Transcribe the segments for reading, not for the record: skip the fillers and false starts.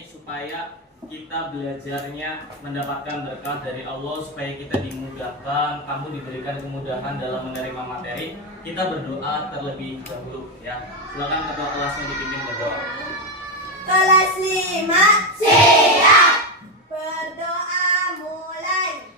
ini supaya kita belajarnya mendapatkan berkah dari Allah, supaya kita dimudahkan, kamu diberikan kemudahan dalam menerima materi. Kita berdoa terlebih dahulu ya. Silakan ketua kelasnya dipimpin berdoa. Kelas 5 siap. Berdoa mulai.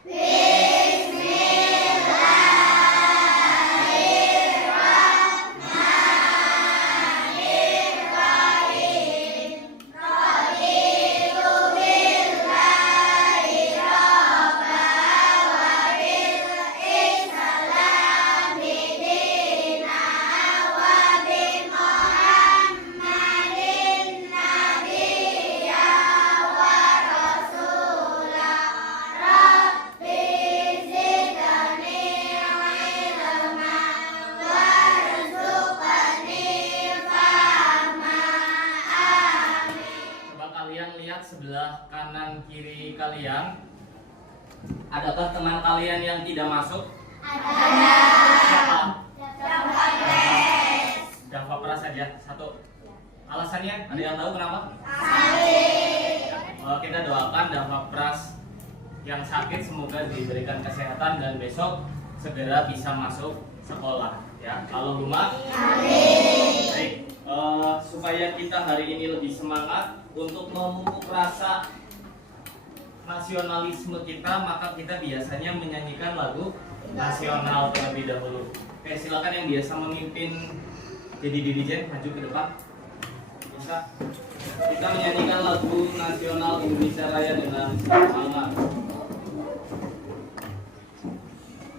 Sebelah kanan kiri kalian, adakah teman kalian yang tidak masuk? Ada. Siapa? Dava Pras saja. Satu. Alasannya ada yang tahu kenapa? Kita doakan Dava Pras yang sakit semoga diberikan kesehatan dan besok segera bisa masuk sekolah ya. Allahumma amin. Baik. Supaya kita hari ini lebih semangat untuk memupuk rasa nasionalisme kita, maka kita biasanya menyanyikan lagu nasional terlebih dahulu. Oke, silakan yang biasa memimpin jadi dirijen maju ke depan. Bisa. Kita menyanyikan lagu nasional Indonesia Raya dengan semangat.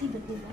tiba-tiba.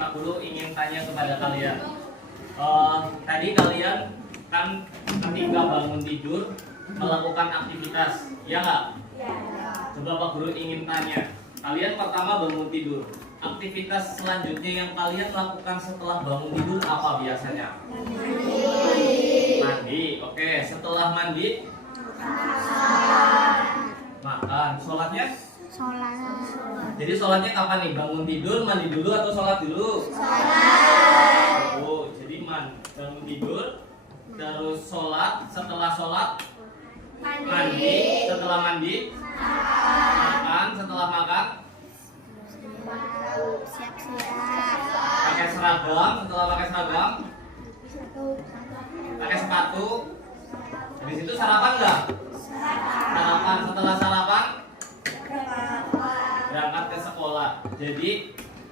Pak Guru ingin tanya kepada kalian. Tadi kalian kan ketika bangun tidur melakukan aktivitas, ya nggak? Ya. Coba Pak Guru ingin tanya, kalian pertama bangun tidur, aktivitas selanjutnya yang kalian lakukan setelah bangun tidur apa biasanya? Mandi. Oke, setelah mandi? Makan. Sholatnya? Sholat. Jadi sholatnya kapan nih? Bangun tidur, mandi dulu atau sholat dulu? Sholat. Oh, jadi bangun tidur, terus sholat, setelah sholat mandi, setelah mandi makan, setelah makan Siap-siap. pakai seragam, setelah pakai seragam pakai sepatu. Di situ sarapan nggak? Sarapan. Setelah sarapan berangkat ke sekolah. Jadi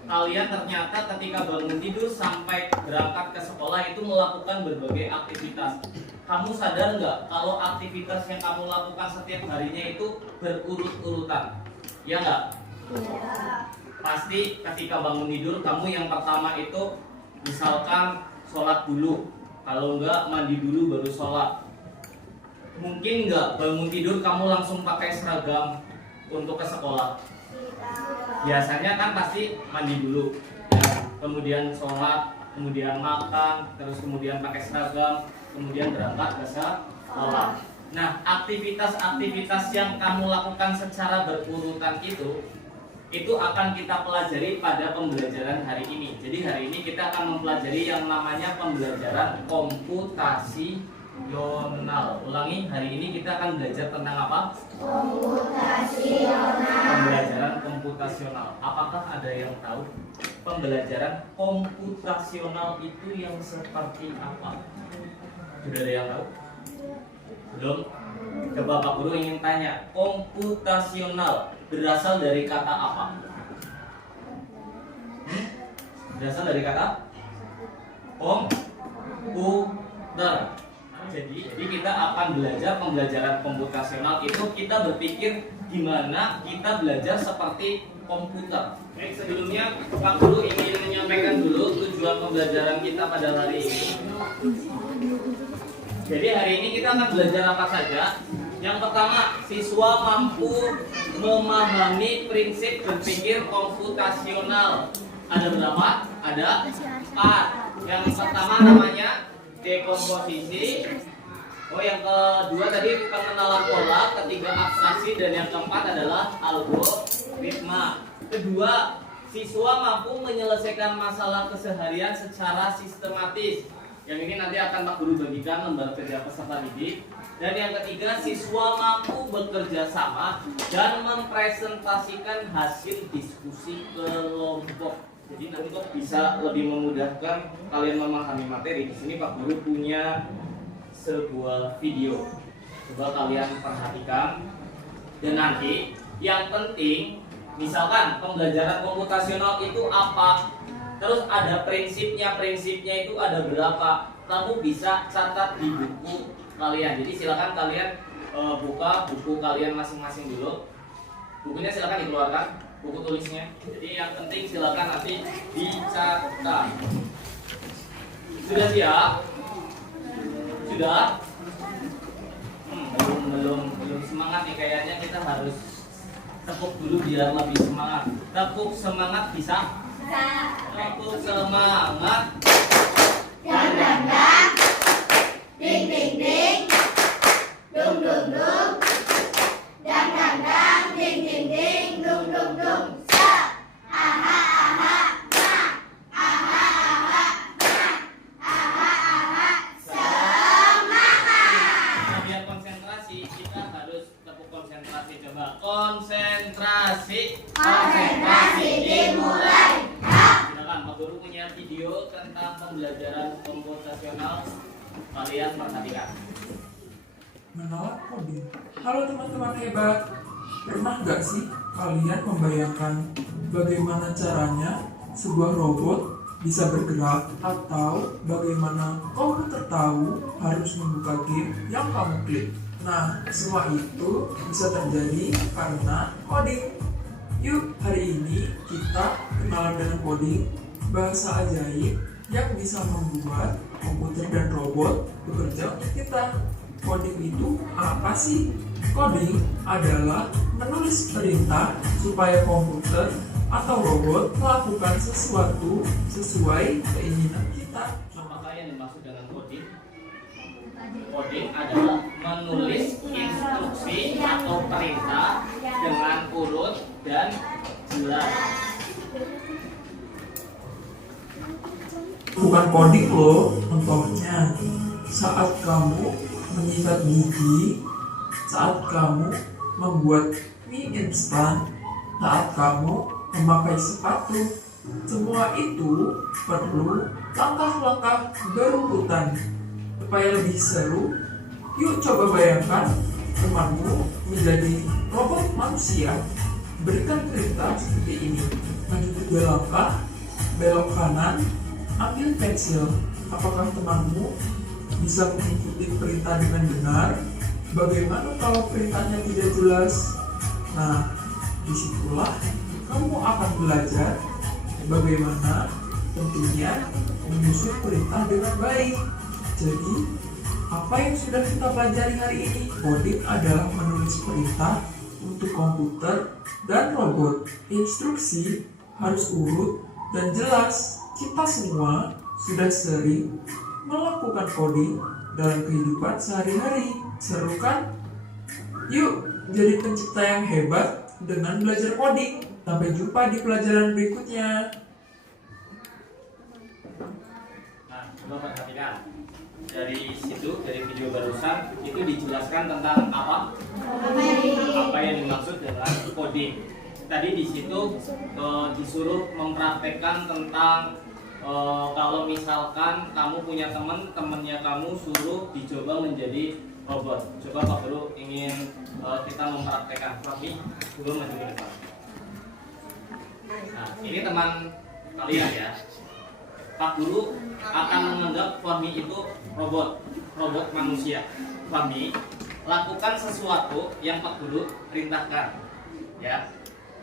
kalian ternyata ketika bangun tidur sampai berangkat ke sekolah itu melakukan berbagai aktivitas. Kamu sadar nggak kalau aktivitas yang kamu lakukan setiap harinya itu berurut-urutan? Ya nggak? pasti ketika bangun tidur kamu yang pertama itu misalkan sholat dulu, kalau enggak mandi dulu baru sholat. Mungkin enggak bangun tidur kamu langsung pakai seragam untuk ke sekolah. Biasanya kan pasti mandi dulu, ya. Kemudian sholat, kemudian makan, terus kemudian pakai seragam, kemudian berangkat ke sekolah. Nah, aktivitas-aktivitas yang kamu lakukan secara berurutan itu akan kita pelajari pada pembelajaran hari ini. Jadi hari ini kita akan mempelajari yang namanya pembelajaran komputasional. Ulangi, hari ini kita akan belajar tentang apa? Komputasional. Pembelajaran komputasional. Apakah ada yang tahu pembelajaran komputasional itu yang seperti apa? Sudah ada yang tahu? Belum? Coba Pak Guru ingin tanya, komputasional berasal dari kata apa? Berasal dari kata komputer. Jadi kita akan belajar pembelajaran komputasional itu kita berpikir gimana kita belajar seperti komputer. Baik, sebelumnya Pak Guru ingin menyampaikan dulu tujuan pembelajaran kita pada hari ini. Jadi hari ini kita akan belajar apa saja? Yang pertama, siswa mampu memahami prinsip berpikir komputasional. Ada berapa? Ada 4. Yang pertama namanya dekomposisi. Yang kedua tadi pengenalan pola, ketiga abstraksi, dan yang keempat adalah algoritma. Kedua, siswa mampu menyelesaikan masalah keseharian secara sistematis. Yang ini nanti akan Pak Guru bagikan lembar kerja peserta didik. Dan yang ketiga, siswa mampu bekerja sama dan mempresentasikan hasil diskusi kelompok. Jadi nanti kok bisa lebih memudahkan kalian memahami materi. Di sini Pak Guru punya sebuah video. Coba kalian perhatikan. Dan nanti yang penting, misalkan pembelajaran komputasional itu apa? Terus ada prinsipnya itu ada berapa? Kamu bisa catat di buku kalian. Jadi silakan kalian buka buku kalian masing-masing dulu. Bukunya silakan dikeluarkan, buku tulisnya. Jadi yang penting silakan nanti dicatat. Sudah siap? Sudah? Belum semangat nih, kayaknya kita harus tepuk dulu biar lebih semangat. Tepuk semangat bisa? Tepuk semangat. Dang dang dang, ding ding ding, dung dung dung, dang dang dang, ding ding ding, dung dung dung. Sa, aha aha, ma, aha aha, ma, aha aha, semangat. Nah, biar konsentrasi kita harus tepuk konsentrasi. Coba konsentrasi. Konsentrasi dimulai. Silakan Pak Guru punya video tentang pembelajaran komputasional. Kalian perhatikan. Menolak coding. Halo teman-teman hebat. Pernah nggak sih kalian membayangkan bagaimana caranya sebuah robot bisa bergerak, atau bagaimana komputer tahu harus membuka game yang kamu klik? Nah, semua itu bisa terjadi karena coding. Yuk, hari ini kita kenalan dengan coding, bahasa ajaib yang bisa membuat komputer dan robot bekerja untuk kita. Coding itu apa sih? Coding adalah menulis perintah supaya komputer atau robot melakukan sesuatu sesuai keinginan kita. Apakah yang dimaksud dengan coding? Coding adalah menulis instruksi atau perintah dengan urut dan jelas. Bukan coding loh, contohnya saat kamu menyikat gigi, saat kamu membuat mie instan, saat kamu memakai sepatu. Semua itu perlu langkah-langkah berurutan. Supaya lebih seru, yuk coba bayangkan temanmu menjadi robot manusia. Berikan perintah seperti ini: maju 3 langkah, belok kanan, ambil pensil. Apakah temanmu bisa mengikuti perintah dengan benar? Bagaimana kalau perintahnya tidak jelas? Nah, disitulah kamu akan belajar bagaimana tentunya menyusun perintah dengan baik. Jadi, apa yang sudah kita pelajari hari ini? Coding adalah menulis perintah untuk komputer dan robot. Instruksi harus urut dan jelas. Kita semua sudah sering melakukan coding dalam kehidupan sehari-hari. Seru kan? Yuk, jadi pencipta yang hebat dengan belajar coding. Sampai jumpa di pelajaran berikutnya. Nah, coba perhatikan. Dari situ, dari video barusan, itu dijelaskan tentang apa? Apa yang dimaksud dengan coding. Tadi di situ disuruh mempraktekkan tentang kalau misalkan kamu punya temannya kamu suruh dicoba menjadi robot. Coba Pak Guru ingin kita mempraktekkan. Tapi Guru maju ke depan. Nah, ini teman kalian ya. Pak Guru akan menganggap Fahmi itu robot manusia. Fahmi, lakukan sesuatu yang Pak Guru perintahkan. Ya,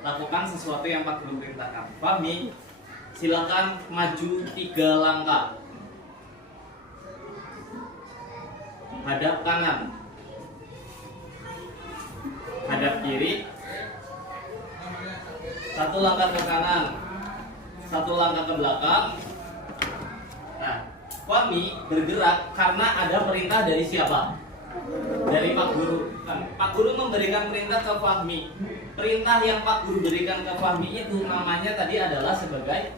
lakukan sesuatu yang Pak Guru perintahkan. Fahmi, silakan maju 3 langkah. Hadap kanan, hadap kiri, 1 langkah ke kanan, 1 langkah ke belakang. Nah, Fahmi bergerak karena ada perintah dari siapa? Dari Pak Guru. Pak Guru memberikan perintah ke Fahmi. Perintah yang Pak Guru berikan ke Fahmi itu namanya tadi adalah sebagai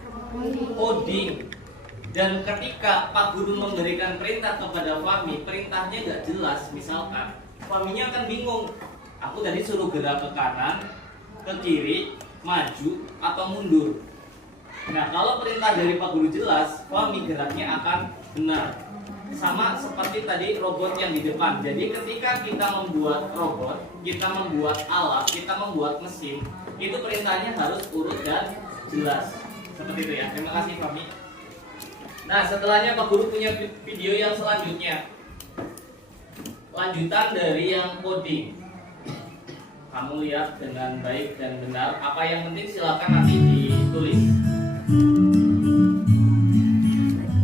coding. Dan ketika Pak Guru memberikan perintah kepada Fahmi, perintahnya nggak jelas, misalkan Fahminya akan bingung. Aku tadi suruh gerak ke kanan, ke kiri, maju atau mundur. Nah, kalau perintah dari Pak Guru jelas, Fahmi geraknya akan benar. Sama seperti tadi robot yang di depan. Jadi ketika kita membuat robot, kita membuat alat, kita membuat mesin, itu perintahnya harus urut dan jelas. Seperti itu ya. Terima kasih Fahmi. Nah, setelahnya Pak Guru punya video yang selanjutnya. Lanjutan dari yang coding. Kamu lihat dengan baik dan benar. Apa yang penting silakan nanti ditulis.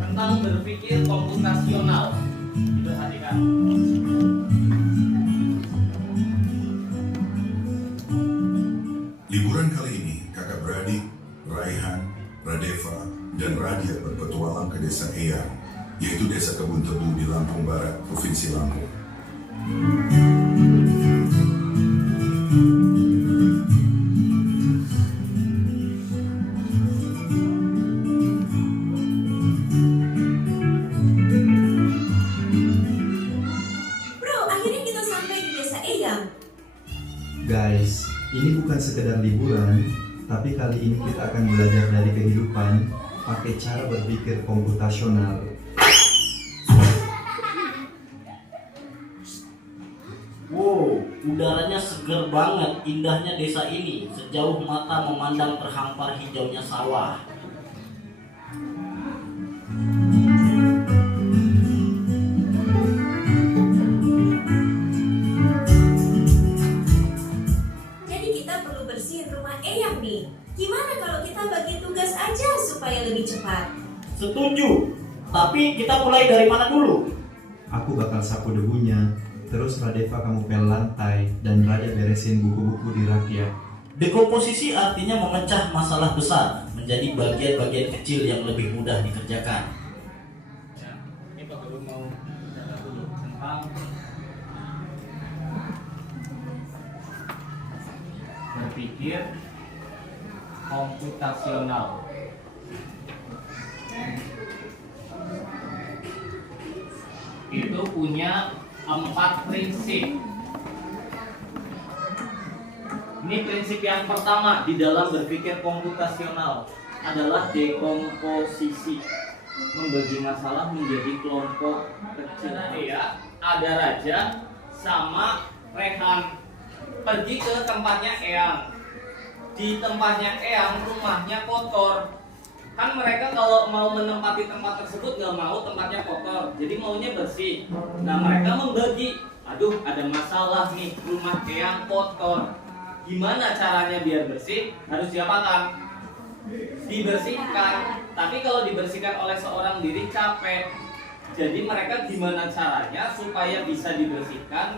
Tentang berpikir komputasional. Diperhatikan. Liburan kali ini, kakak beradik Raihan, Radeva, dan Radia berpetualang ke desa Eyang, yaitu desa Kebun Tebu di Lampung Barat, Provinsi Lampung. Guys, ini bukan sekedar liburan, tapi kali ini kita akan belajar dari kehidupan pakai cara berpikir komputasional. Wow, udaranya seger banget, indahnya desa ini. Sejauh mata memandang terhampar hijaunya sawah. Gimana kalau kita bagi tugas aja supaya lebih cepat? Setuju, tapi kita mulai dari mana dulu? Aku bakal sapu debunya, terus Radeva kamu pel lantai, dan Radia beresin buku-buku di rak ya. Dekomposisi artinya memecah masalah besar menjadi bagian-bagian kecil yang lebih mudah dikerjakan. Ya, ini Pak Guru mau bicara dulu tentang berpikir komputasional. Itu punya 4 prinsip. Ini prinsip yang pertama di dalam berpikir komputasional adalah dekomposisi. Membagi masalah menjadi kelompok kecil. Ya, ada Raja sama Rehan pergi ke tempatnya Eyang. Di tempatnya Eyang rumahnya kotor. Kan mereka kalau mau menempati tempat tersebut nggak mau tempatnya kotor, jadi maunya bersih. Nah mereka membagi, aduh ada masalah nih, rumah Eyang kotor. Gimana caranya biar bersih? Harus diapakan? Dibersihkan. Tapi kalau dibersihkan oleh seorang diri capek. Jadi mereka gimana caranya supaya bisa dibersihkan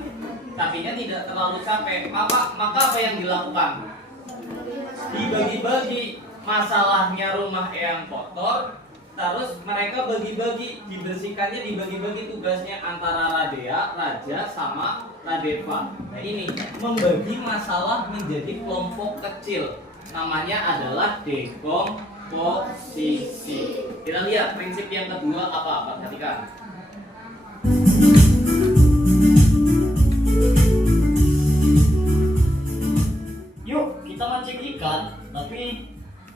tapinya tidak terlalu capek? Maka apa yang dilakukan? Dibagi-bagi. Masalahnya rumah Eyang kotor, terus mereka bagi-bagi, dibersihkannya dibagi-bagi tugasnya antara Radea, Raja, sama Radeva. Nah ini, membagi masalah menjadi kelompok kecil. Namanya adalah dekomposisi. Kita lihat prinsip yang kedua apa? Perhatikan. Yuk, kita mancing ikan, tapi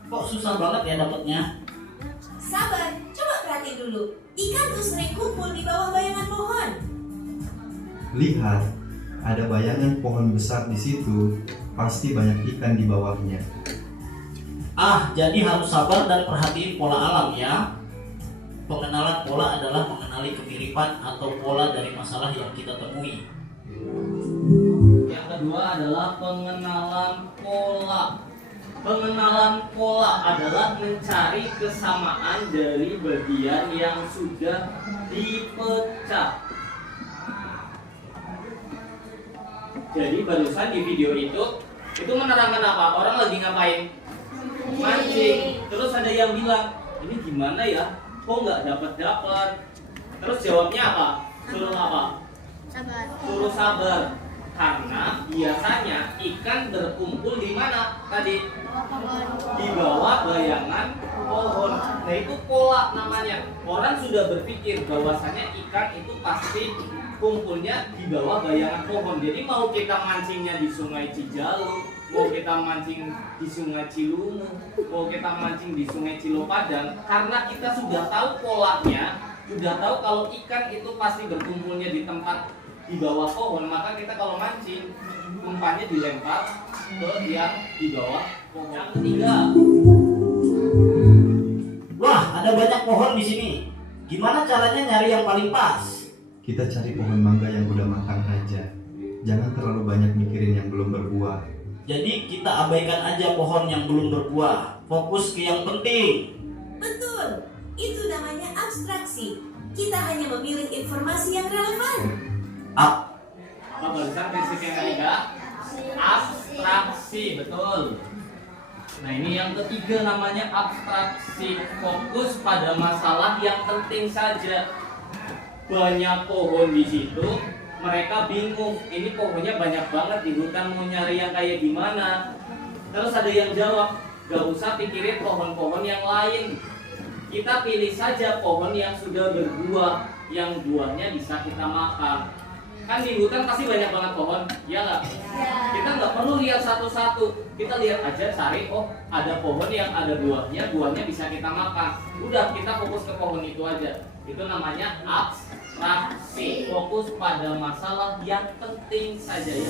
kok susah banget ya dapatnya? Sabar, coba perhatiin dulu. Ikan tuh sering kumpul di bawah bayangan pohon. Lihat, ada bayangan pohon besar di situ, pasti banyak ikan di bawahnya. Jadi harus sabar dan perhatiin pola alam ya. Pengenalan pola adalah mengenali kemiripan atau pola dari masalah yang kita temui. Yang kedua adalah pengenalan pola. Pengenalan pola adalah mencari kesamaan dari bagian yang sudah dipecah. Jadi barusan di video itu menerangkan apa? Orang lagi ngapain? Mancing. Terus ada yang bilang, ini gimana ya? Kok nggak dapat? Terus jawabnya apa? Suruh apa? Sabar. Suruh sabar. Karena biasanya ikan berkumpul di mana tadi? Di bawah bayangan pohon. Nah itu pola namanya. Orang sudah berpikir bahwasanya ikan itu pasti kumpulnya di bawah bayangan pohon. Jadi mau kita mancingnya di Sungai Cijalu, mau kita mancing di Sungai Cilungu, mau kita mancing di Sungai Cilopadang, karena kita sudah tahu polanya, sudah tahu kalau ikan itu pasti berkumpulnya di tempat di bawah pohon, maka kita kalau mancing umpannya dilempar ke yang di bawah pohon. Yang ketiga, Wah, ada banyak pohon di sini. Gimana caranya nyari yang paling pas? Kita cari pohon mangga yang udah matang aja. Jangan terlalu banyak mikirin yang belum berbuah. Jadi kita abaikan aja pohon yang belum berbuah. Fokus ke yang penting. Betul, itu namanya abstraksi. Kita hanya memilih informasi yang relevan. apa barusan prinsip yang ketiga? Abstraksi, betul. Nah ini yang ketiga namanya abstraksi. Fokus pada masalah yang penting saja. Banyak pohon di situ, mereka bingung. Ini pohonnya banyak banget di hutan, mau nyari yang kayak gimana? Terus ada yang jawab, gak usah pikirin pohon-pohon yang lain. Kita pilih saja pohon yang sudah berbuah, yang buahnya bisa kita makan. Kan di hutan pasti banyak banget pohon, ya nggak? Kita nggak perlu lihat satu-satu, kita lihat aja, cari, oh ada pohon yang ada buahnya, buahnya bisa kita makan. Udah, kita fokus ke pohon itu aja. Itu namanya abstraksi. Fokus pada masalah yang penting saja ya.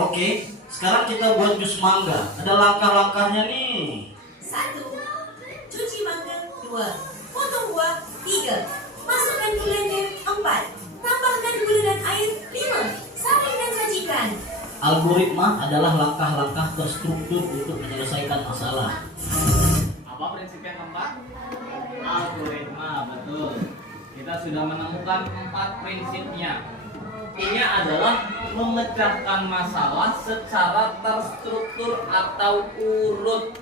Oke, sekarang kita buat jus mangga. Ada langkah-langkahnya nih. 1. Cuci mangga. 2. Potong buah. 3. Masukkan ke blender. 4. Tambahkan gula dan air. 5. Saring dan sajikan. Algoritma adalah langkah-langkah terstruktur untuk menyelesaikan masalah. Apa prinsip yang keempat? Algoritma, betul. Kita sudah menemukan 4 prinsipnya. Ini adalah memecahkan masalah secara terstruktur atau urut.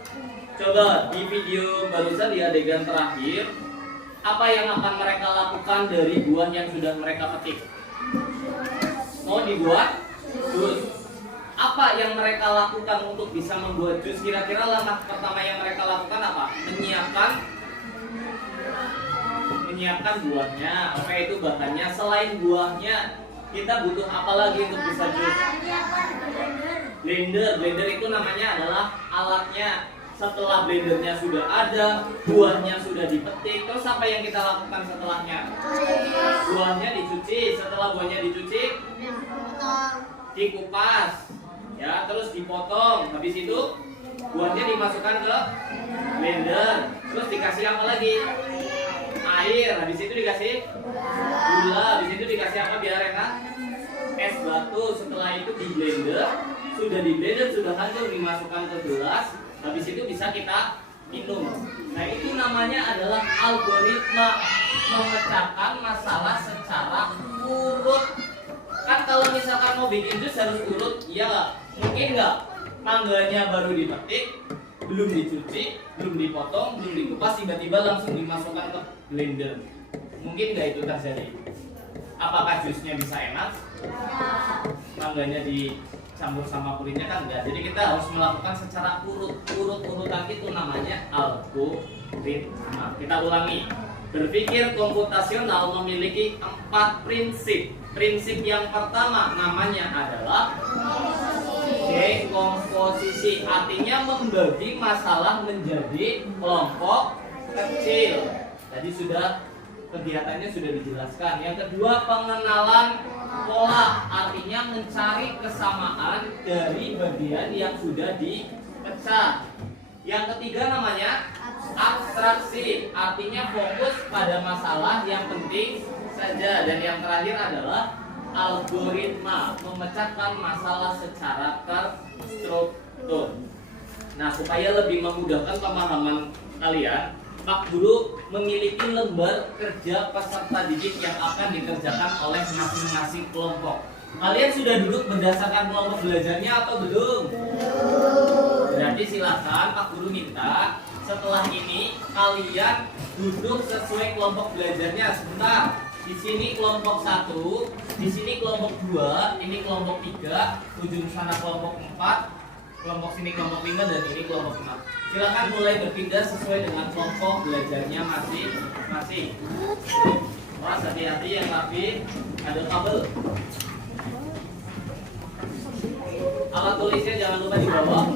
Coba di video barusan di adegan terakhir, apa yang akan mereka lakukan dari buah yang sudah mereka petik? Mau dibuat jus. Apa yang mereka lakukan untuk bisa membuat jus? Kira-kira langkah pertama yang mereka lakukan apa? Menyiapkan buahnya. Oke, itu bahannya. Selain buahnya, kita butuh apa lagi untuk bisa jus? Blender. Blender itu namanya adalah alatnya. Setelah blendernya sudah ada, buahnya sudah dipetik, terus apa yang kita lakukan setelahnya? Buahnya dicuci. Setelah buahnya dicuci, dikupas, ya, terus dipotong. Habis itu buahnya dimasukkan ke blender. Terus dikasih apa lagi? Air. Habis itu dikasih gula. Habis itu dikasih apa biar enak? Es batu. Setelah itu di blender, sudah di blender, sudah hancur, dimasukkan ke gelas, habis itu bisa kita minum. Nah, itu namanya adalah algoritma memecahkan masalah secara urut. Kan kalau misalkan mau bikin jus harus urut, iya nggak? Mungkin nggak? Mangganya baru dipetik, belum dicuci, belum dipotong, belum dikupas, tiba-tiba langsung dimasukkan ke blender. Mungkin nggak itu terjadi? Apakah jusnya bisa enak? Mangganya dicampur sama kulitnya kan enggak. Jadi kita harus melakukan secara urut-urutan, itu namanya algoritma. Kita ulangi. Berpikir komputasional memiliki 4 prinsip. Prinsip yang pertama namanya adalah dekomposisi, artinya membagi masalah menjadi kelompok kecil. Tadi kegiatannya sudah dijelaskan. Yang kedua, pengenalan pola, artinya mencari kesamaan dari bagian yang sudah dipecah. Yang ketiga namanya abstraksi, artinya fokus pada masalah yang penting saja. Dan yang terakhir adalah algoritma, memecahkan masalah secara terstruktur. Nah, supaya lebih memudahkan pemahaman kalian, Pak Guru memiliki lembar kerja peserta didik yang akan dikerjakan oleh masing-masing kelompok. Kalian sudah duduk berdasarkan kelompok belajarnya atau belum? Berarti silakan Pak Guru minta setelah ini kalian duduk sesuai kelompok belajarnya. Sebentar. Di sini kelompok 1, di sini kelompok 2, ini kelompok 3, ujung sana kelompok 4, kelompok sini kelompok 5, dan ini kelompok 6. Silakan mulai berpindah sesuai dengan kelompok belajarnya masing-masing. Awas, hati-hati yang rapi, ada kabel. Alat tulisnya jangan lupa dibawa.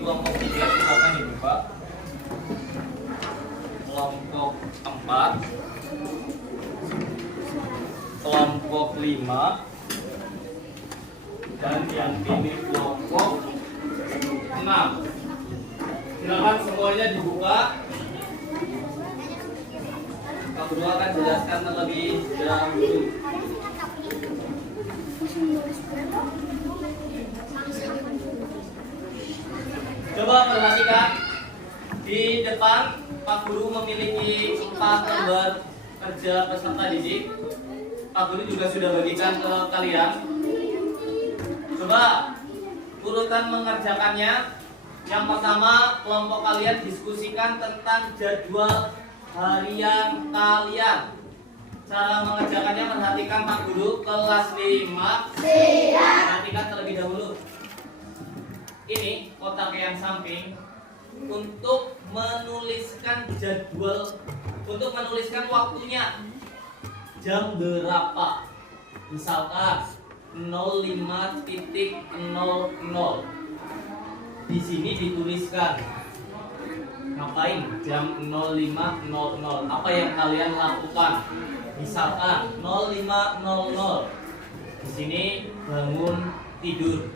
Kelompok 3 silakan dibuka. Kelompok 4, kelompok 5, dan yang ini kelompok 6. Silakan semuanya dibuka. Pak Guru akan jelaskan terlebih dahulu. Coba perhatikan, di depan Pak Guru memiliki 4 lembar kerja peserta didik. Pak Guru juga sudah bagikan ke kalian. Coba urutan mengerjakannya. Yang pertama, kelompok kalian diskusikan tentang jadwal harian kalian. Cara mengerjakannya, perhatikan Pak Guru, kelas 5. Perhatikan terlebih dahulu. Ini kotak yang samping untuk menuliskan jadwal, untuk menuliskan waktunya. Jam berapa? Misalkan 05.00. Di sini dituliskan. Ngapain? Jam 05.00. Apa yang kalian lakukan? Misalkan 05.00. Di sini bangun tidur.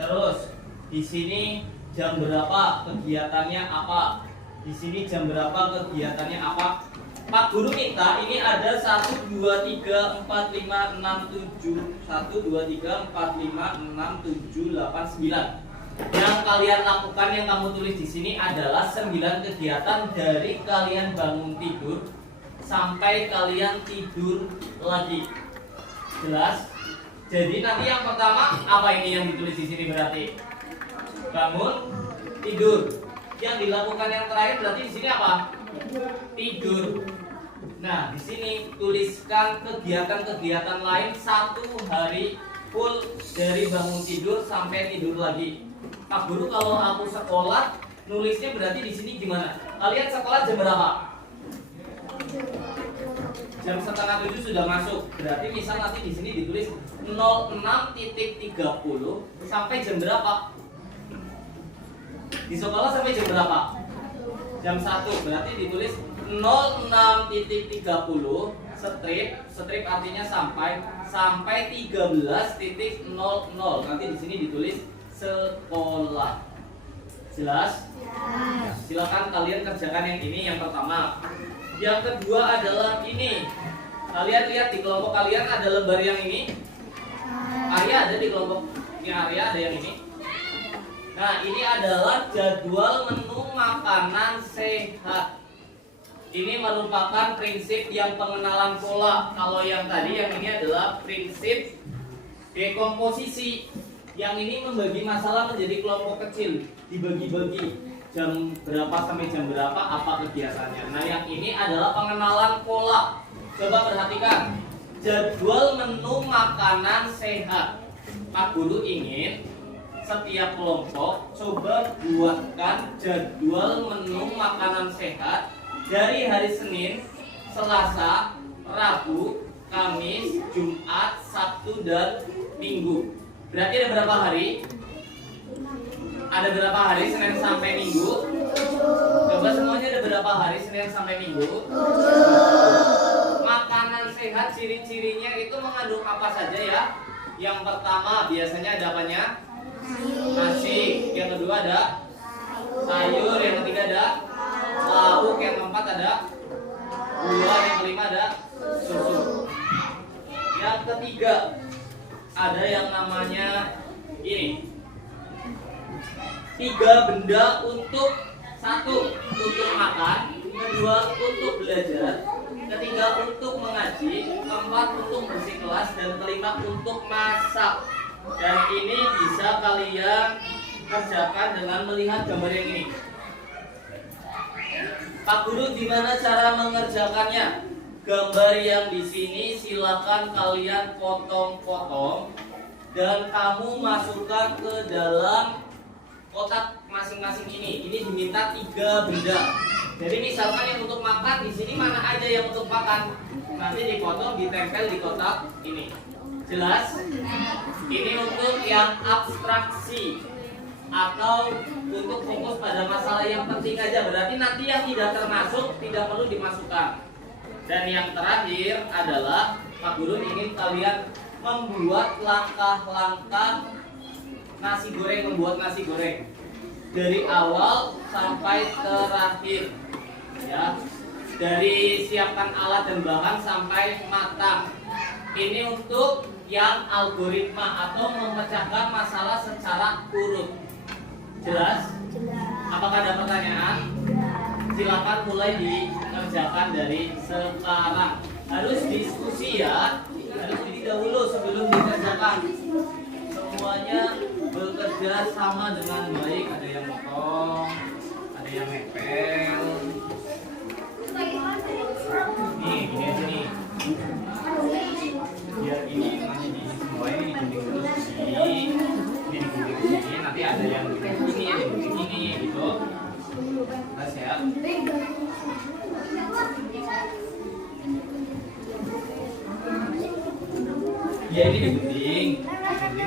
Terus di sini jam berapa kegiatannya apa? Di sini jam berapa kegiatannya apa? Pak Guru minta ini ada 1, 2, 3, 4, 5, 6, 7. 1, 2, 3, 4, 5, 6, 7, 8, 9. Yang kalian lakukan, yang kamu tulis di sini adalah 9 kegiatan dari kalian bangun tidur sampai kalian tidur lagi. Jelas? Jadi nanti yang pertama apa ini yang ditulis di sini berarti? Bangun, tidur. Yang dilakukan yang terakhir berarti di sini apa? Tidur. Nah, di sini tuliskan kegiatan-kegiatan lain 1 hari full dari bangun tidur sampai tidur lagi. Pak Guru, kalau aku sekolah nulisnya berarti di sini gimana? Kalian sekolah jam berapa? jam setengah 7 sudah masuk. Berarti misal nanti di sini ditulis 06.30 sampai jam berapa? Di sekolah sampai jam berapa? Jam 1. Berarti ditulis 06.30 strip artinya sampai 13.00. Nanti di sini ditulis sekolah. Jelas? Silakan kalian kerjakan yang ini yang pertama. Yang kedua adalah ini. Kalian lihat di kelompok kalian ada lembar yang ini. Arya ada di kelompoknya Arya ada yang ini. Nah, ini adalah jadwal menu makanan sehat. Ini merupakan prinsip yang pengenalan pola. Kalau yang tadi yang ini adalah prinsip dekomposisi. Yang ini membagi masalah menjadi kelompok kecil, dibagi-bagi jam berapa sampai jam berapa apa kegiatannya. Nah, yang ini adalah pengenalan pola. Coba perhatikan jadwal menu makanan sehat. Pak Guru ingin setiap kelompok coba buatkan jadwal menu makanan sehat dari hari Senin, Selasa, Rabu, Kamis, Jumat, Sabtu, dan Minggu. Berarti ada berapa hari? Ada berapa hari Senin sampai Minggu? Coba semuanya ada berapa hari Senin sampai Minggu? Makanan sehat ciri-cirinya itu mengandung apa saja ya? Yang pertama biasanya ada apanya? Nasi. Yang kedua ada sayur. Yang ketiga ada lauk. Yang keempat ada buah. Yang kelima ada susu. Yang ketiga ada yang namanya ini 3 benda untuk 1 untuk makan, kedua untuk belajar, ketiga untuk mengaji, keempat untuk bersih kelas, dan kelima untuk masak. Dan ini bisa kalian kerjakan dengan melihat gambar yang ini. Pak Guru, gimana cara mengerjakannya? Gambar yang di sini silakan kalian potong-potong dan kamu masukkan ke dalam kotak masing-masing ini. Ini diminta 3 benda. Jadi misalkan yang untuk makan di sini mana aja yang untuk makan, nanti dipotong, ditempel di kotak ini. Jelas? Ini untuk yang abstraksi atau untuk fokus pada masalah yang penting aja. Berarti nanti yang tidak termasuk tidak perlu dimasukkan. Dan yang terakhir adalah Pak Guru ingin kalian membuat langkah-langkah nasi goreng, membuat nasi goreng dari awal sampai terakhir, ya. Dari siapkan alat dan bahan sampai matang. Ini untuk yang algoritma atau memecahkan masalah secara urut. Jelas? Apakah ada pertanyaan? Silakan mulai dikerjakan dari sekarang. Harus diskusi ya, harus ini dahulu sebelum dikerjakan. Semuanya bekerja sama dengan baik. Ada yang motong, ada yang nempel. Nih, gini aja nih. Biar ini nanti di semua ini digunting terus ini digunting sini. Nanti ada yang ini, ada yang ini gitu. Terus ya. Ya ini digunting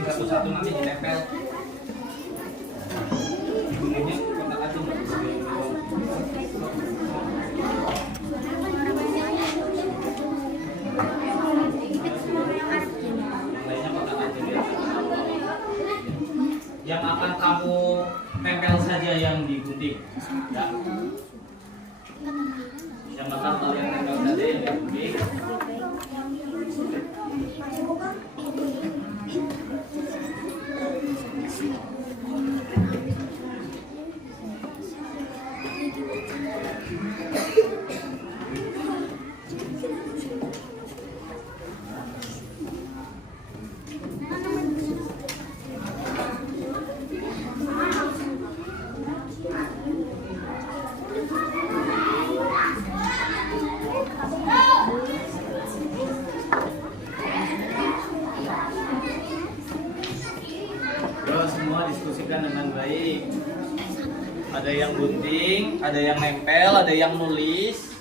satu-satu nanti ditempel. Diguntingnya kotak aja nggak bisa lainnya kotak aja ya. Yang akan kamu tempel saja yang digunting, ya. Yang akan kalian tempel saja yang digunting. Semua diskusikan dengan baik. Ada yang gunting, ada yang nempel, ada yang nulis.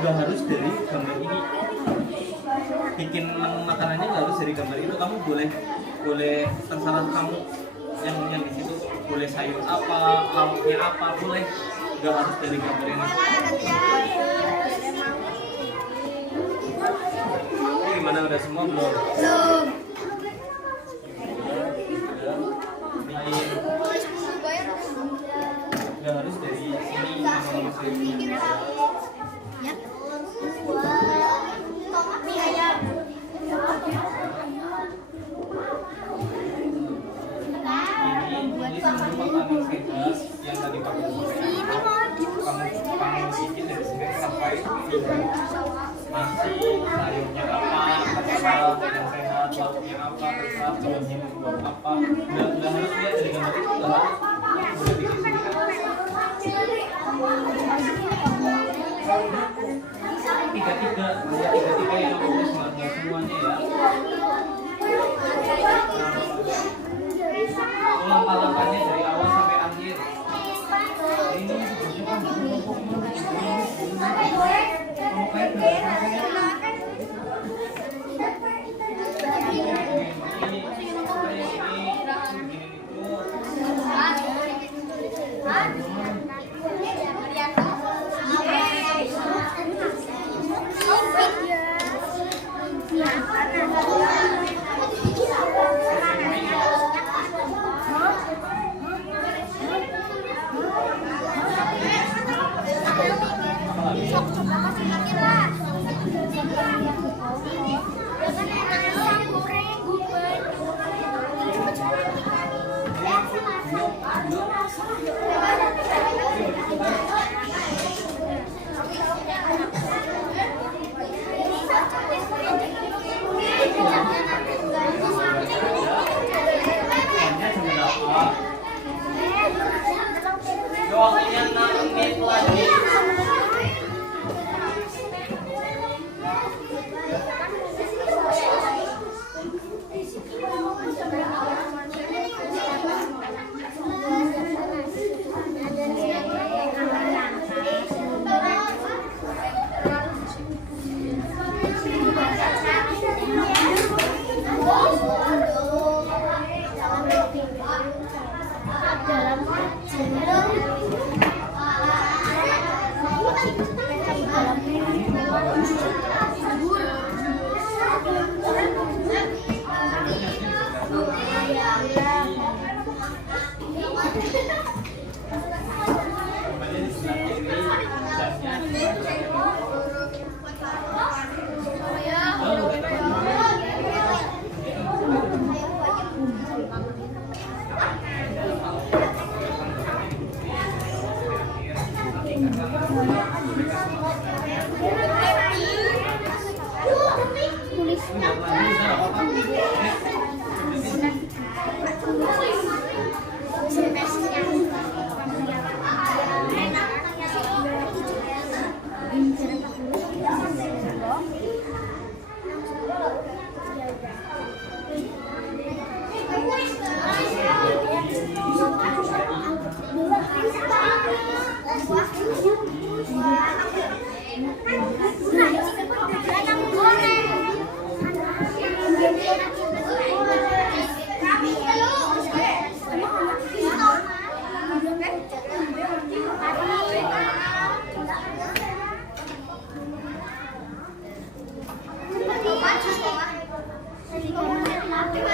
Nggak harus dari gambar ini, bikin makanannya nggak harus dari gambar itu. Kamu boleh terserah kamu yang di situ, boleh sayur apa, lauknya apa, boleh, nggak harus dari gambar ini. Ini gimana, udah semua belum? Nggak harus dari sini, yang tadi kamu bikin dari sini sampai nasi, sayurnya apa, yang sehat, lauknya apa, terserah dalamnya mau apa. Nggak harus lihat dari gambar itu, nggak harus. Boleh bikin sendiri. Tiga yang aku semuanya ya. Langkah-langkahnya dari awal sampai akhir. Ini Ya, panas. Kemudian di sebelah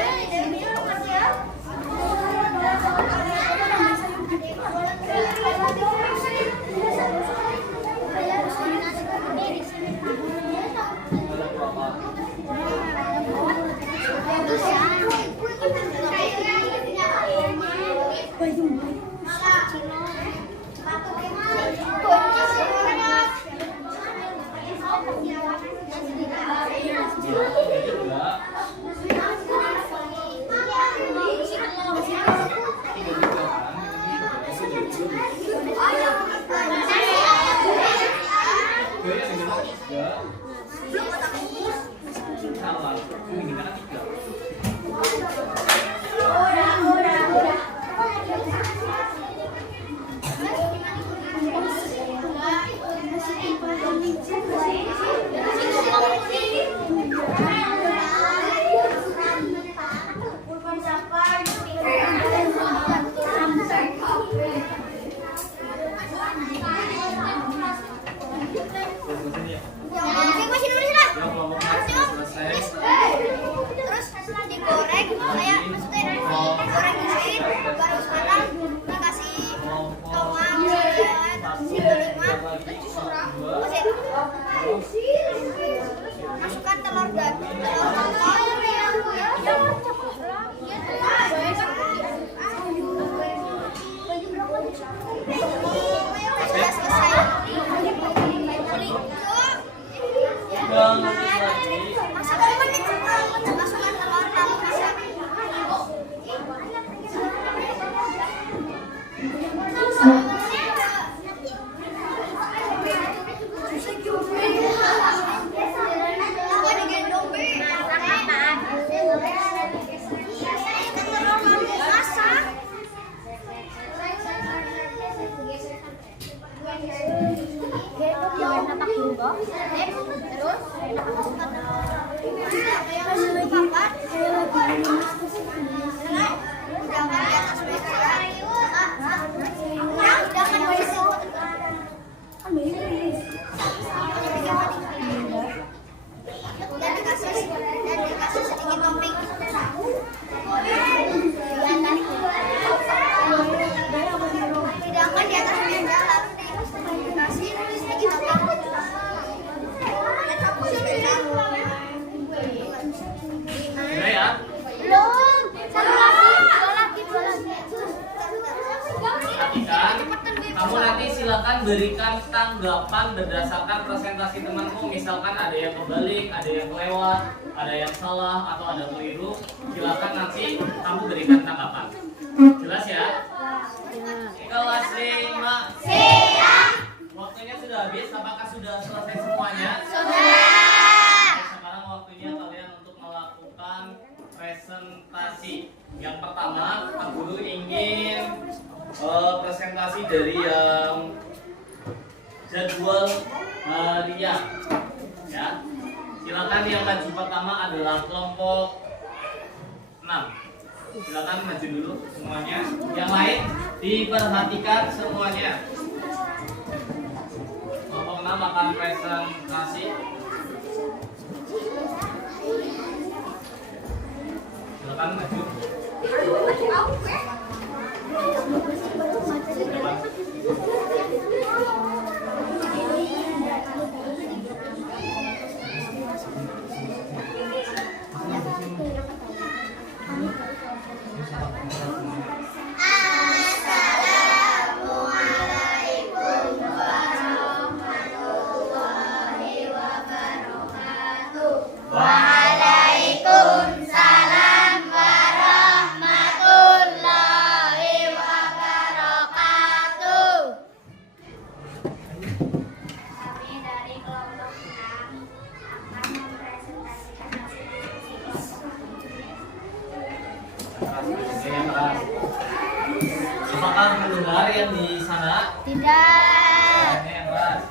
kiri jamnya. Masukkan telur dadar, sudah selesai. Masukkan telur kamu bisa. Udah ya? Perhatikan, kamu nanti silakan berikan tanggapan berdasarkan presentasi temanmu. Misalkan ada yang kebalik, ada yang kelewat, ada yang salah, atau ada keliru. Silakan nanti kamu berikan tanggapan. Jelas ya? Kelas 5. Waktunya sudah habis. Apakah sudah selesai semuanya? Sekarang waktunya kalian untuk melakukan presentasi. Yang pertama, Pak Guru ingin presentasi dari yang jadwal harian. Ya, silakan yang maju pertama adalah kelompok 6. Silakan maju dulu semuanya. Yang lain Diperhatikan semuanya. Kelompok 6 akan presentasi. Silakan maju. Waalaikumsalam warahmatullahi wabarakatuh. Kami dari kelompok 6 akan mempresentasikan hasil diskusi kelompok. Apakah mendengar yang di sana? Tidak. Ini yang keras.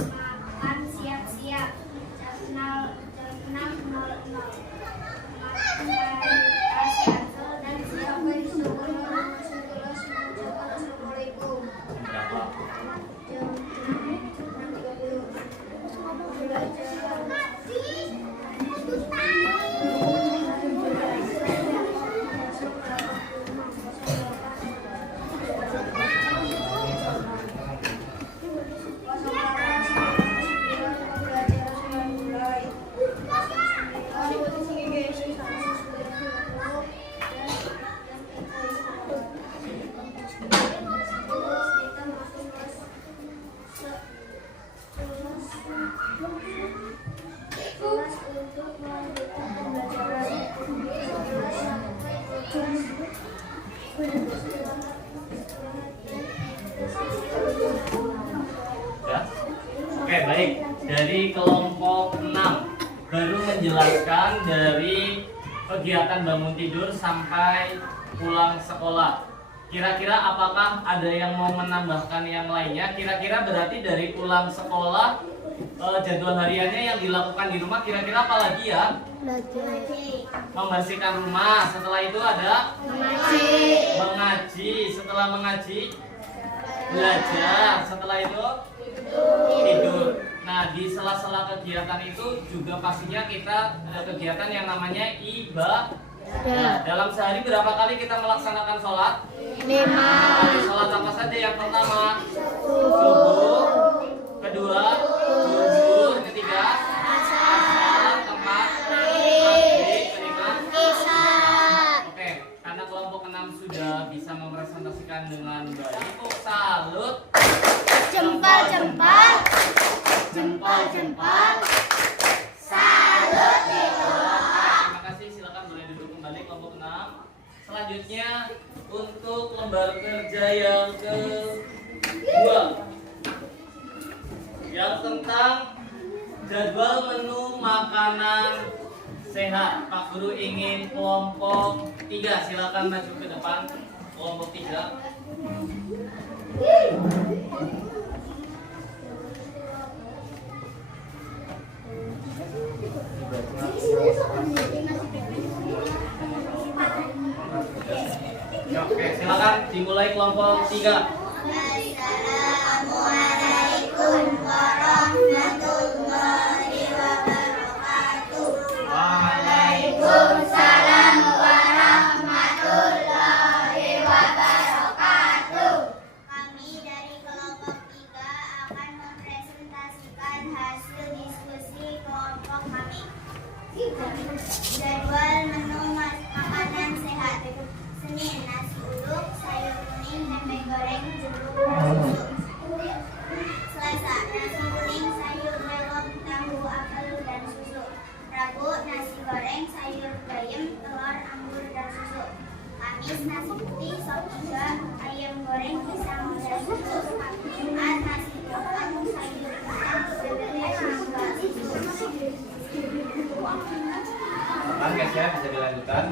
Makan siap-siap jam 6.00. Dan siapa Assalamualaikum. Berapa? Ya. Oke, baik. Dari kelompok 6 baru menjelaskan dari kegiatan bangun tidur sampai pulang sekolah. Kira-kira apakah ada yang mau menambahkan yang lainnya? Kira-kira berarti dari pulang sekolah jadwal hariannya yang dilakukan di rumah kira-kira apa lagi ya? Membersihkan rumah. Setelah itu ada mengaji. Setelah mengaji belajar. Setelah itu tidur. Nah, di sela-sela kegiatan itu juga pastinya kita ada kegiatan yang namanya ibadah. Nah, dalam sehari berapa kali kita melaksanakan sholat? 5. Kali sholat apa saja? Yang pertama subuh, kedua zuhur, ketiga asar, keempat maghrib, kelima Isya. Oke, karena kelompok 6 sudah bisa mempresentasikan dengan baik, salut. Jempol-jempol. Jempol-jempol. Salut di Terima kasih, silakan boleh duduk kembali kelompok 6. Selanjutnya untuk lembar kerja yang kedua, yang tentang jadwal menu makanan sehat. Pak Guru ingin kelompok 3, silakan maju ke depan. Kelompok 3. Ya, oke, silakan dimulai kelompok 3. Assalamualaikum warahmatullahi wabarakatuh. Waalaikumsalam warahmatullahi wabarakatuh. Kami dari kelompok 3 akan mempresentasikan hasil diskusi kelompok kami. Jadwal menu makanan sehat. Senin, nasi uduk, sayur kuning, tempe goreng, jeruk, susu. Selasa, nasi kuning, sayur melon, tahu, apel, dan susu. Rabu, nasi goreng, sayur bayam, telur, anggur, dan susu. Kamis, nasi putih, sop iga, ayam goreng, pisang, dan susu. Jumat, nasi jepang, sayur kacang, bebek, mangga, susu. Oke, saya bisa dilanjutkan. lanjutkan.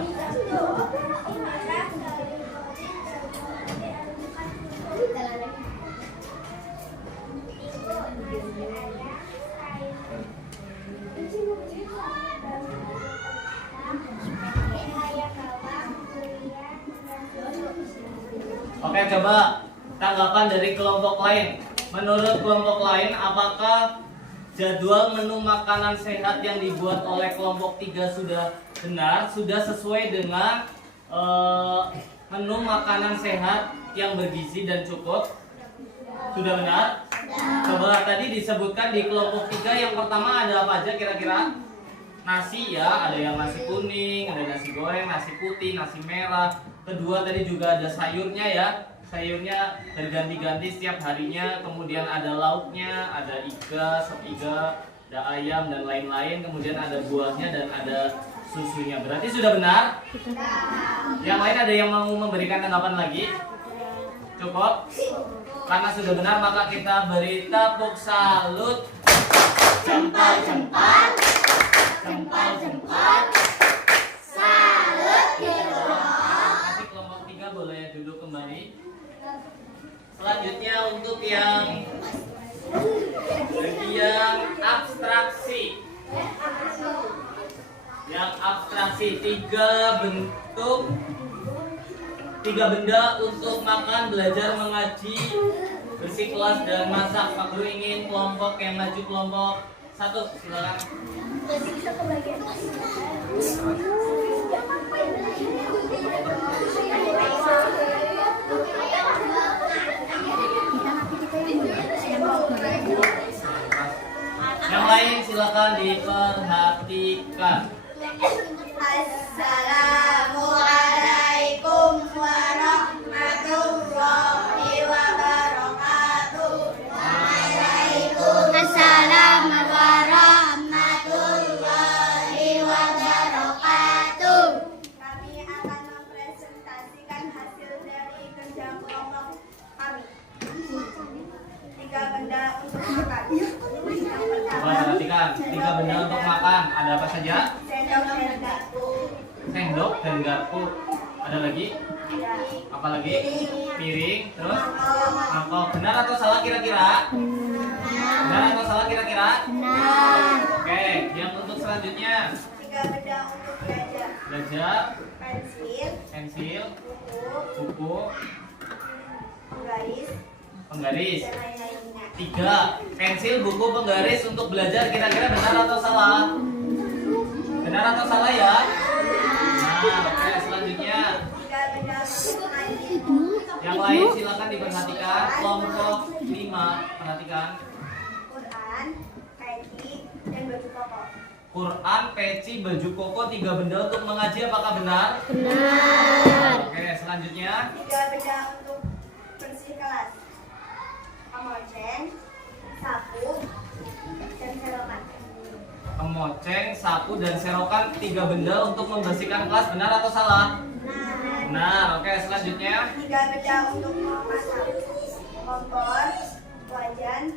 Oke, coba tanggapan dari kelompok lain. Menurut kelompok lain, apakah jadwal menu makanan sehat yang dibuat oleh kelompok 3 sudah benar, sudah sesuai dengan menu makanan sehat yang bergizi dan cukup? Sudah benar? Coba tadi disebutkan di kelompok 3 yang pertama ada apa aja kira-kira? Nasi ya, ada yang nasi kuning, ada nasi goreng, nasi putih, nasi merah. Kedua tadi juga ada sayurnya ya. Sayurnya berganti-ganti setiap harinya. Kemudian ada lauknya, ada iga, sop iga, ada ayam dan lain-lain. Kemudian ada buahnya dan ada susunya. Berarti sudah benar? Yang lain ada yang mau memberikan tanggapan lagi? Cukup? Karena sudah benar maka kita beri tepuk salut. Jempol-jempol. Jempol-jempol. Salut gitu. Kasih kelompok 3 boleh duduk kembali. Selanjutnya untuk yang bagian abstraksi. Yang abstraksi 3 benda untuk makan, belajar, mengaji, bersikelas dan masak. Pak Guru ingin kelompok yang maju kelompok 1, silakan. Yang lain silakan diperhatikan. Assalamualaikum warahmatullahi wabarakatuh. Waalaikumsalam warahmatullahi wabarakatuh. Kami akan mempresentasikan hasil dari kerja kelompok kami. 3 benda untuk makan. Coba perhatikan 3 benda untuk makan. Ada apa saja? Sendok dan garpu. Sendok dan garpu. Ada lagi? Apa lagi? Piring. Terus? Mangkok. Benar atau salah kira-kira? Benar atau salah kira-kira? Benar. Oke, yang untuk selanjutnya 3 benda untuk belajar. belajar, Pensil, buku, garis, penggaris. dan lain-lainnya. 3 pensil, buku, penggaris untuk belajar. Kira-kira benar atau salah? Benar atau salah ya? Nah, oke, selanjutnya 3 benda untuk mengaji. yang lain silakan diperhatikan. Kelompok 5, perhatikan. Quran, peci, dan baju koko. Quran, peci, baju koko, 3 benda untuk mengaji. Apakah benar? Benar. Oke, selanjutnya 3 benda untuk bersih kelas. Kemoceng, sapu, dan serokan. kemoceng, sapu, dan serokan, 3 benda untuk membersihkan kelas. Benar atau salah? Benar. Oke, selanjutnya 3 benda untuk memasak. Kompor, wajan,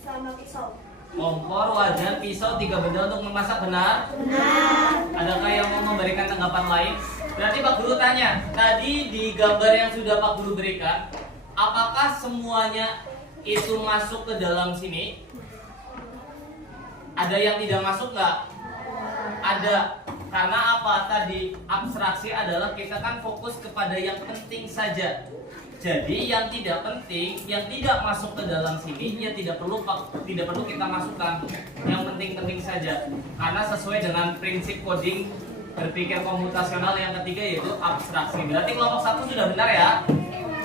sama pisau. kompor, wajan, pisau, 3 benda untuk memasak. Benar? Benar. Adakah yang mau memberikan tanggapan lain? Berarti Pak Guru tanya, tadi di gambar yang sudah Pak Guru berikan, apakah semuanya itu masuk ke dalam sini? Ada yang tidak masuk nggak? Ada. Karena apa? Tadi abstraksi adalah kita kan fokus kepada yang penting saja. Jadi yang tidak penting, yang tidak masuk ke dalam sini, ya tidak perlu kita masukkan. Yang penting-penting saja. Karena sesuai dengan prinsip coding berpikir komputasional yang ketiga yaitu abstraksi. Berarti kelompok 1 sudah benar ya?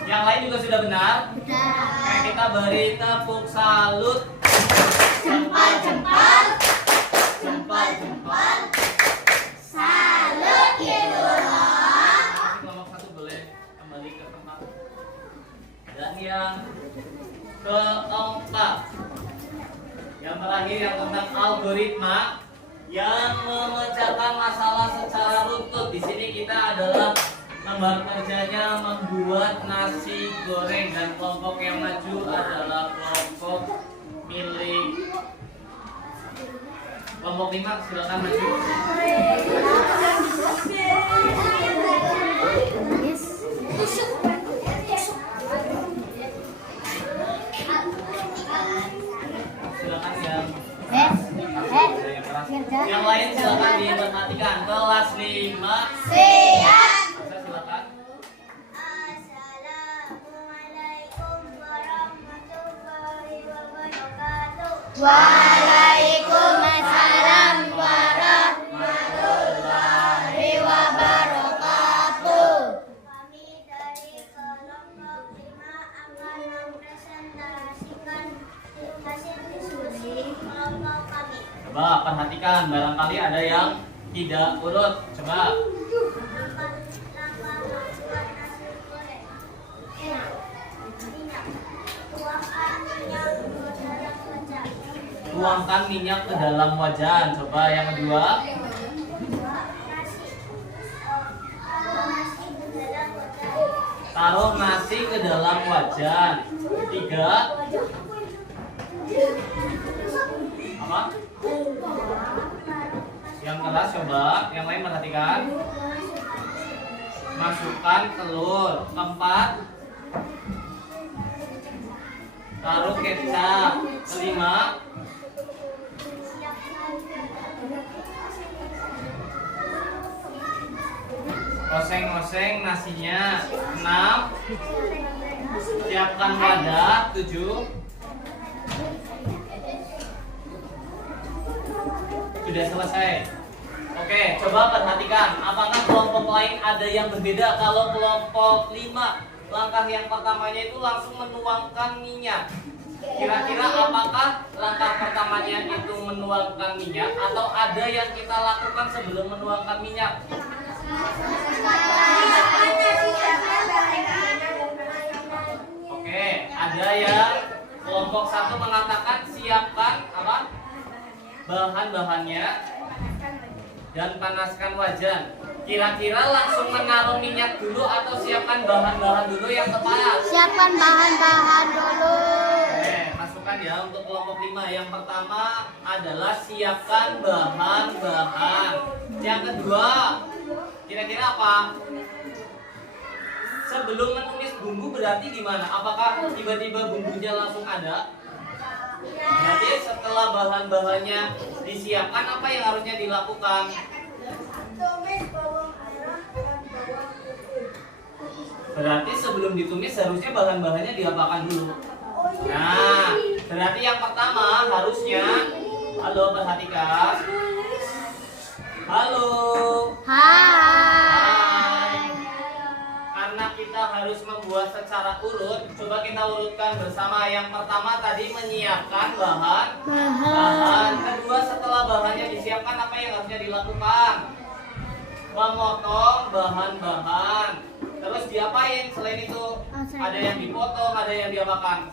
Yang lain juga sudah benar? Oke, kita beri tepuk salut. Jempol-jempol. Jempol-jempol. Salut ya Guru. Kelompok 1 boleh kembali ke tempat. Dan yang keempat, yang terakhir yang tentang algoritma yang memecahkan masalah secara runtut. Di sini kita adalah lembar kerjanya membuat nasi goreng dan kelompok yang maju adalah kelompok milik Kelompok 5 silakan maju. Silakan yang lain silakan diperhatikan. Kelas 5 siap. Silakan. Assalamualaikum warahmatullahi wabarakatuh. Waalaikumsalam warahmatullahi wabarakatuh. Kami dari kelompok 5 akan mempresentasikan hasil diskusi kelompok kami. Coba perhatikan, barangkali ada yang tidak urut. Coba. Langkah membuat nasi goreng. Minyak. Tuangkan minyak ke dalam wajan. Coba yang kedua. Taruh nasi ke dalam wajan. 3. Apa? Yang keras coba, yang lain perhatikan. Masukkan telur. 4. Taruh kecap. 5. Oseng-oseng nasinya. 6. Siapkan wadah. 7. Sudah selesai. Oke, coba perhatikan. Apakah kelompok lain ada yang berbeda? Kalau kelompok 5, langkah yang pertamanya itu langsung menuangkan minyak. Kira-kira apakah langkah pertamanya itu menuangkan minyak atau ada yang kita lakukan sebelum menuangkan minyak? Oke, ada yang kelompok 1 mengatakan siapkan apa? Bahan-bahannya dan panaskan wajan. Kira-kira langsung menaruh minyak dulu atau siapkan bahan-bahan dulu yang tepat? Siapkan bahan-bahan dulu. Oke, masukkan ya untuk kelompok 5. Yang pertama adalah siapkan bahan-bahan. Yang kedua, kira-kira apa? Sebelum menumis bumbu berarti gimana? Apakah tiba-tiba bumbunya langsung ada? Berarti setelah bahan-bahannya disiapkan, apa yang harusnya dilakukan? Berarti sebelum ditumis harusnya bahan-bahannya diapakan dulu? Nah, berarti yang pertama harusnya, halo perhatikan. Halo. Hai. Karena kita harus membuat secara urut, coba kita urutkan bersama. Yang pertama tadi menyiapkan bahan. Kedua, setelah bahannya disiapkan, apa yang harusnya dilakukan? Memotong bahan-bahan. Terus diapain selain itu? Ada yang dipotong, ada yang diapakan?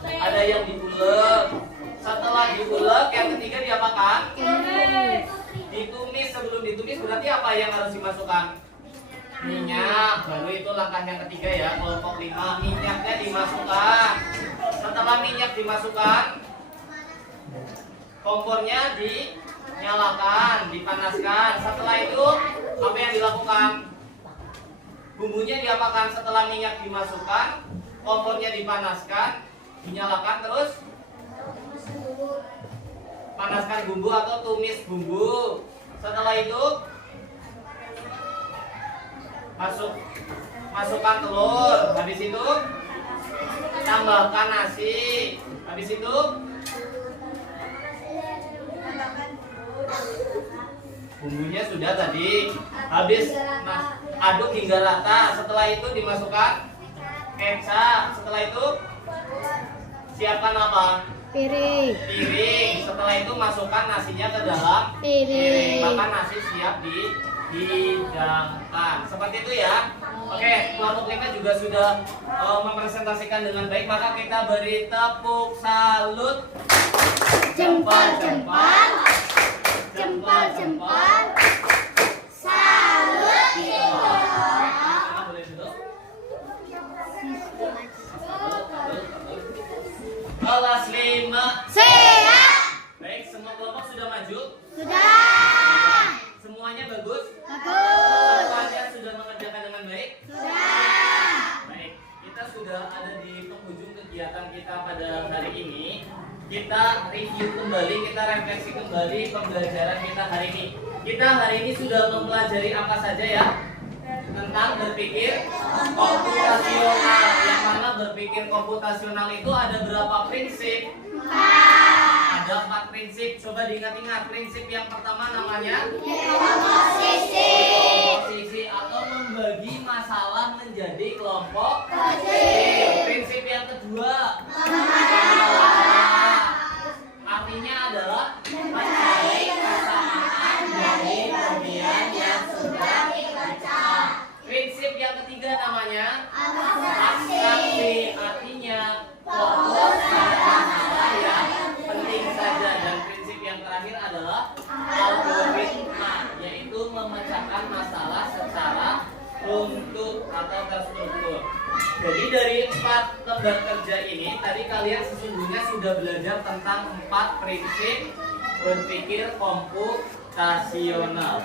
Ada yang diulek. Setelah diulek, yang ketiga diapakan? Ditumis. Sebelum ditumis berarti apa yang harus dimasukkan? Minyak. Baru itu langkah yang ketiga ya, kelompok 5. Minyaknya dimasukkan. Setelah minyak dimasukkan, kompornya dinyalakan, dipanaskan. Setelah itu apa yang dilakukan? Bumbunya diapakan? Setelah minyak dimasukkan, kompornya dipanaskan, dinyalakan, terus panaskan bumbu atau tumis bumbu. Setelah itu masukkan telur. Habis itu tambahkan nasi. Habis itu bumbunya sudah tadi. Habis aduk hingga rata. Setelah itu dimasukkan kecap. Setelah itu siapkan apa? Piring. Setelah itu masukkan nasinya ke dalam Piring. maka nasi siap dihidangkan. Seperti itu ya. Oke, kelompok 5 juga sudah mempresentasikan dengan baik. Maka kita beri tepuk salut. Jempol-jempol. Jempol-jempol. Salut. Boleh duduk. Kelas 5 Siap. baik, semua kelompok sudah maju. review kembali, kita refleksi kembali pembelajaran kita hari ini. Kita hari ini sudah mempelajari apa saja ya? Tentang berpikir komputasional. Yang mana berpikir komputasional itu ada berapa prinsip? Ada 4 prinsip. Coba diingat-ingat. Prinsip yang pertama namanya komposisi atau membagi masalah menjadi kelompok kecil. Prinsip yang kedua artinya adalah mencari kesamaan dari bagian yang sudah dibaca. Prinsip yang ketiga namanya abstraksi, artinya fokus pada masalah yang penting saja. Dan prinsip yang terakhir adalah algoritma, yaitu memecahkan masalah secara runtut atau terstruktur. Jadi dari 4 lembar kerja ini tadi kalian sesungguhnya sudah belajar tentang 4 prinsip berpikir komputasional.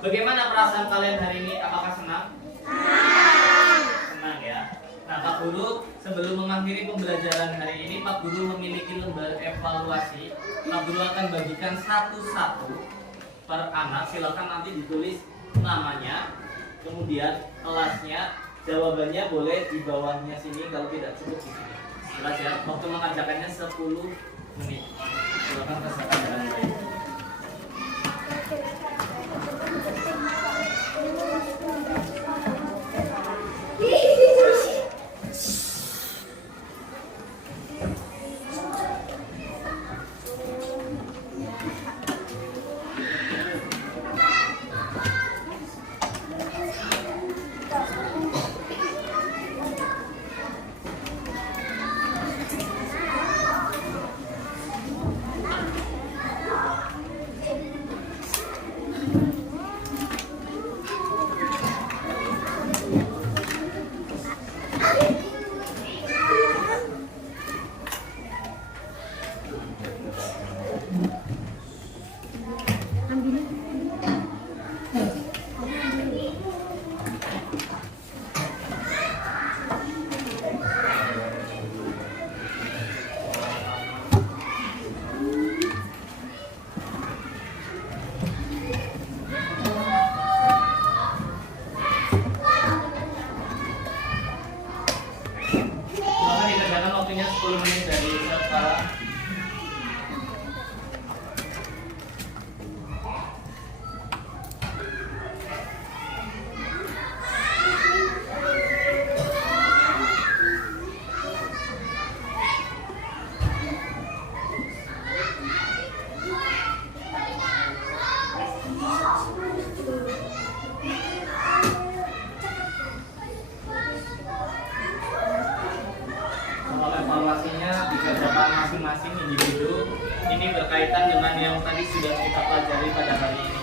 Bagaimana perasaan kalian hari ini? Apakah senang? Senang ya. Nah, Pak Guru, sebelum mengakhiri pembelajaran hari ini, Pak Guru memiliki lembar evaluasi. Pak Guru akan bagikan satu-satu per anak. Silakan nanti ditulis namanya, kemudian kelasnya, jawabannya boleh di bawahnya sini, kalau tidak cukup di sini. Jelas ya. Waktu mengerjakannya 10 menit. Silakan kerjakan dengan baik. Waktunya 10 menit dari sekarang. Evaluasinya dikerjakan masing-masing individu. Ini berkaitan dengan yang tadi sudah kita pelajari pada hari ini.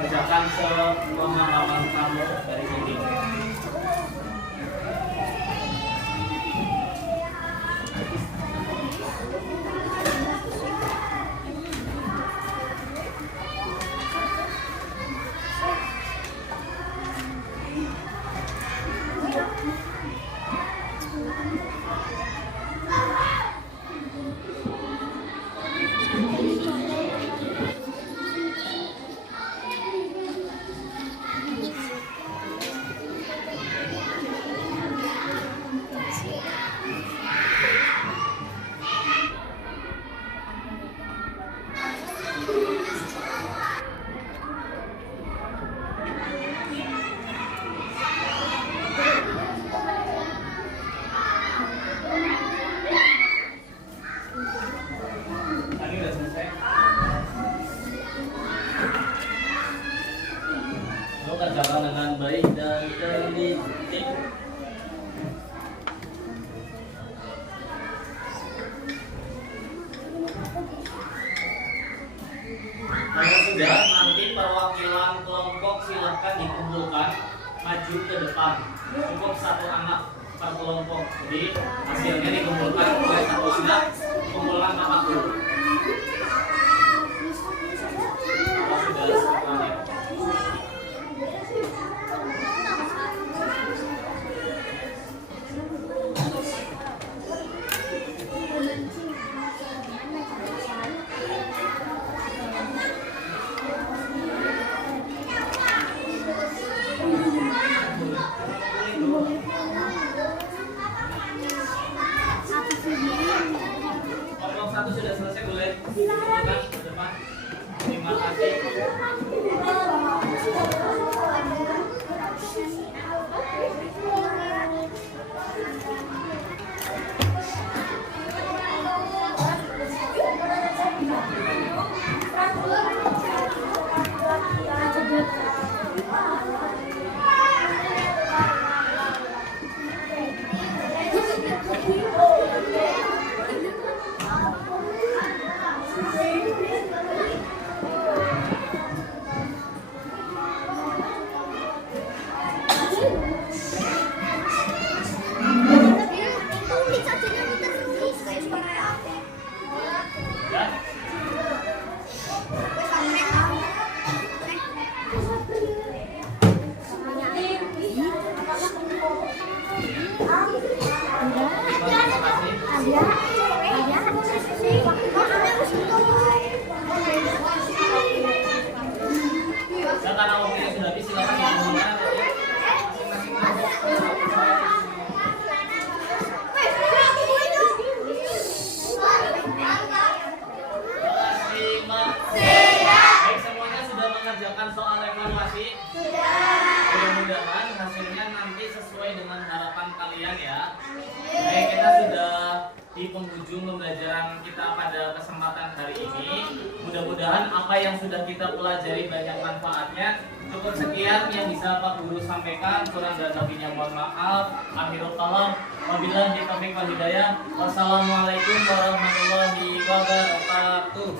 Kerjakan sepemahaman kamu dari sini. Kerjakan dengan baik dan teliti. Kalau sudah, nanti perwakilan kelompok silahkan dikumpulkan maju ke depan. Cukup 1 anak. per kelompok. Jadi hasilnya dikumpulkan oleh satu anak, kumpulkan 40. Kalau sudah semuanya. Kelompok 1 sudah selesai, boleh tunjukkan ke depan. Terima kasih. Ya. Terima kasih. Dan karena waktunya sudah habis, silakan diumumkan masing-masing. Baik, semuanya sudah mengerjakan soal evaluasi. Mudah-mudahan hasilnya nanti sesuai dengan harapan kalian ya. Baik, kita sudah di penghujung pembelajaran kita pada kesempatan hari ini. Mudah-mudahan apa yang sudah kita pelajari banyak manfaatnya. Cukup sekian yang bisa Pak Guru sampaikan. Kurang dan lebihnya mohon maaf. Akhirul kalam. Wabillahi taufiq wal hidayah. Wassalamualaikum warahmatullahi wabarakatuh.